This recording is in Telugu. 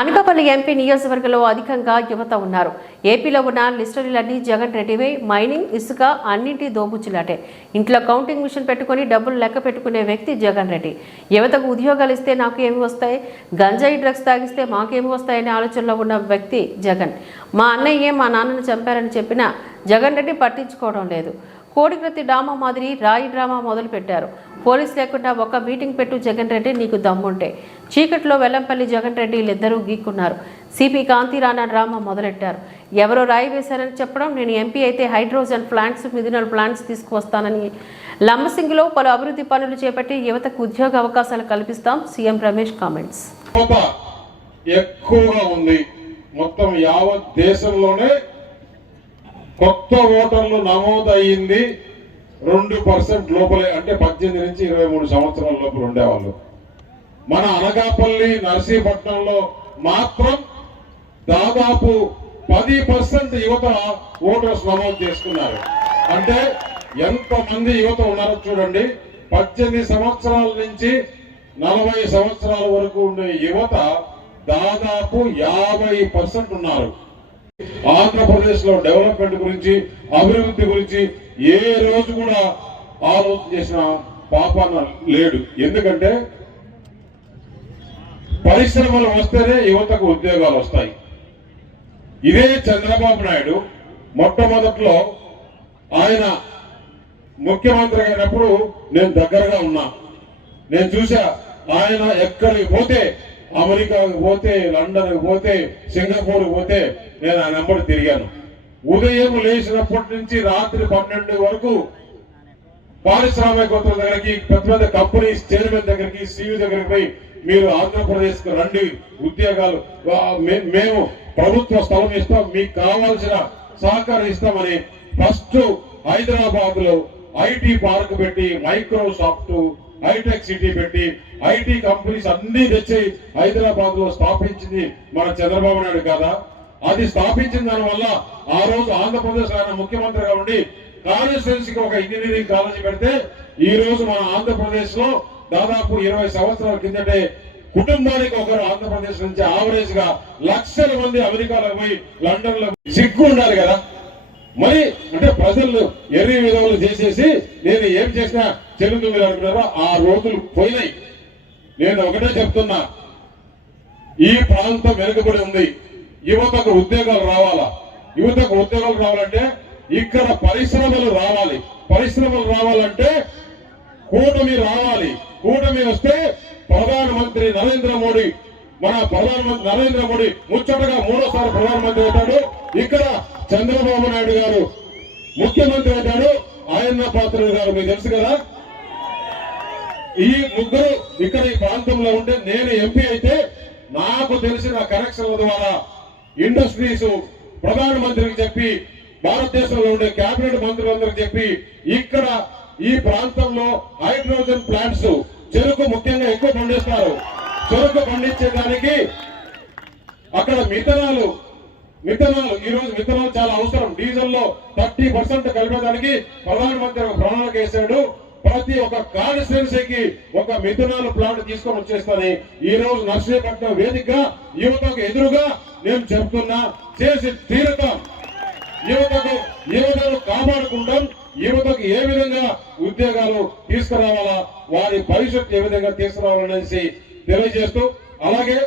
అనకాపల్లి ఎంపీ నియోజకవర్గంలో అధికంగా యువత ఉన్నారు. ఏపీలో ఉన్న లిస్టరీలన్నీ జగన్ రెడ్డివే. మైనింగ్, ఇసుక అన్నింటి దోబుచ్చులాటే. ఇంట్లో కౌంటింగ్ మిషన్ పెట్టుకుని డబ్బులు లెక్క పెట్టుకునే వ్యక్తి జగన్ రెడ్డి. యువతకు ఉద్యోగాలు ఇస్తే నాకు ఏమి వస్తాయి, గంజాయి డ్రగ్స్ తాగిస్తే మాకేమి వస్తాయనే ఆలోచనలో ఉన్న వ్యక్తి జగన్. మా అన్నయ్యే మా నాన్నను చంపారని చెప్పినా జగన్ రెడ్డి పట్టించుకోవడం లేదు. కోడికత్తి డ్రామా మాదిరి రాయి డ్రామా మొదలు పెట్టారు. పోలీసు లేకుండా ఒక్క మీటింగ్ పెట్టు జగన్ రెడ్డి, నీకు దమ్ముంటే. చీకట్లో వెల్లంపల్లి జగన్ రెడ్డి వీళ్ళిద్దరూ గీక్కున్నారు. సిపి కాంతిరాణా డ్రామా మొదలెట్టారు. ఎవరో రాయి వేశారని చెప్పడం, నేను ఎంపీ అయితే హైడ్రోజన్ ప్లాంట్స్, మిథనాల్ ప్లాంట్స్ తీసుకువస్తానని. లంబసింగిలో పలు అభివృద్ధి పనులు చేపట్టి యువతకు ఉద్యోగ అవకాశాలు కల్పిస్తాం. CM Ramesh comments. ఎక్కువగా ఉంది. మొత్తం యావత్ దేశంలోనే కొత్త ఓటర్లు నమోదు అయ్యింది 2% లోపలే, అంటే 18 నుంచి 23 సంవత్సరాల లోపల ఉండేవాళ్ళు. మన అనకాపల్లి, నర్సీపట్నంలో మాత్రం దాదాపు 10% యువత ఓటర్స్ నమోదు చేసుకున్నారు. అంటే ఎంతమంది యువత ఉన్నారో చూడండి. 18 సంవత్సరాల నుంచి 40 సంవత్సరాల వరకు ఉండే యువత దాదాపు 50% ఉన్నారు. ఆంధ్రప్రదేశ్ లో డెవలప్మెంట్ గురించి, అభివృద్ధి గురించి ఏ రోజు కూడా ఆలోచన చేసిన పాపాన లేడు. ఎందుకంటే పరిశ్రమలు వస్తేనే యువతకు ఉద్యోగాలు వస్తాయి. ఇదే చంద్రబాబు నాయుడు మొట్టమొదట్లో ఆయన ముఖ్యమంత్రి అయినప్పుడు నేను దగ్గరగా ఉన్నా. నేను చూసా ఆయన ఎక్కడికి పోతే, అమెరికాకు పోతే, లండన్కి పోతే, సింగపూర్కి పోతే నేను ఆయన వెంబడి తిరిగాను. ఉదయం లేచినప్పటి నుంచి రాత్రి 12 వరకు పారిశ్రామికవేత్తల దగ్గరికి, పెద్ద పెద్ద కంపెనీస్ చైర్మన్ దగ్గరికి, సిఇఓ దగ్గరికి పోయి మీరు ఆంధ్రప్రదేశ్ కు రండి, ఉద్యోగాలు మేము ప్రభుత్వ స్థలం ఇస్తాం, మీకు కావాల్సిన సహకారం ఇస్తామని ఫస్ట్ హైదరాబాద్ లో ఐటీ పార్క్ పెట్టి, మైక్రోసాఫ్ట్, హైటెక్ సిటీ పెట్టి ఐటీ కంపెనీస్ అన్ని తెచ్చి హైదరాబాద్ లో స్థాపించింది మన చంద్రబాబు నాయుడు కదా. అది స్థాపించిన దాని వల్ల ఆ రోజు ఆంధ్రప్రదేశ్ ఆయన ముఖ్యమంత్రిగా ఉండి కాన్స్టిట్యున్సీకి ఒక ఇంజనీరింగ్ కాలేజీ పెడితే ఈ రోజు మన ఆంధ్రప్రదేశ్ లో దాదాపు 20 సంవత్సరాల కిందటే కుటుంబానికి ఒకరు ఆంధ్రప్రదేశ్ నుంచి యావరేజ్ గా లక్షల మంది అమెరికాలో పోయి, లండన్ లో సిగ్గు ఉండాలి కదా. మరి అంటే ప్రజలు ఎర్రి విధవులు చేసేసి నేను ఏం చేసినా చెల్లుతుంది అనుకున్నారో ఆ రోజులు పోయినాయి. నేను ఒకటే చెప్తున్నా, ఈ ప్రాంతం వెనుకబడి ఉంది. యువతకు ఉద్యోగాలు రావాలా? యువతకు ఉద్యోగాలు రావాలంటే ఇక్కడ పరిశ్రమలు రావాలి. పరిశ్రమలు రావాలంటే కూటమి రావాలి. కూటమి వస్తే ప్రధానమంత్రి నరేంద్ర మోడీ, మన ప్రధానమంత్రి నరేంద్ర మోడీ ముచ్చటగా 3వ ప్రధానమంత్రి అవుతాడు. ఇక్కడ చంద్రబాబు నాయుడు గారు ముఖ్యమంత్రి అవుతాడు. ఆయన్న పాత్ర గారు మీకు తెలుసు కదా. ఈ ముగ్గురు ఇక్కడ ఈ ప్రాంతంలో ఉంటే, నేను ఎంపీ అయితే నాకు తెలిసిన కనెక్షన్ల ద్వారా ఇండస్ట్రీస్ ప్రధానమంత్రికి చెప్పి, భారతదేశంలో ఉండే కేబినెట్ మంత్రులందరికీ చెప్పి, ఇక్కడ ఈ ప్రాంతంలో హైడ్రోజన్ ప్లాంట్స్, చెరుకు ముఖ్యంగా ఎక్కువ పండిస్తారు. చెరుకు పండించేదానికి అక్కడ మిథనాలు ఈ రోజు మిథనాల్ చాలా అవసరం. డీజిల్ లో 30% కలిపేదానికి ప్రధానమంత్రి ఒక ప్రణాళిక వేశాడు. ప్రతి ఒక్క కాన్స్టిట్యున్సీకి ఒక మిథనాల్ ప్లాంట్ తీసుకొని వచ్చేస్తారని ఈ రోజు నర్సీపట్నం వేదికగా యువతకు ఎదురుగా నేను చెప్తున్నా, చేసి తీరుతాం. యువతను కాపాడుకుంటాం. యువతకు ఏ విధంగా ఉద్యోగాలు తీసుకురావాలా, వారి భవిష్యత్తు ఏ విధంగా తీసుకురావాలనేసి తెలియజేస్తూ, అలాగే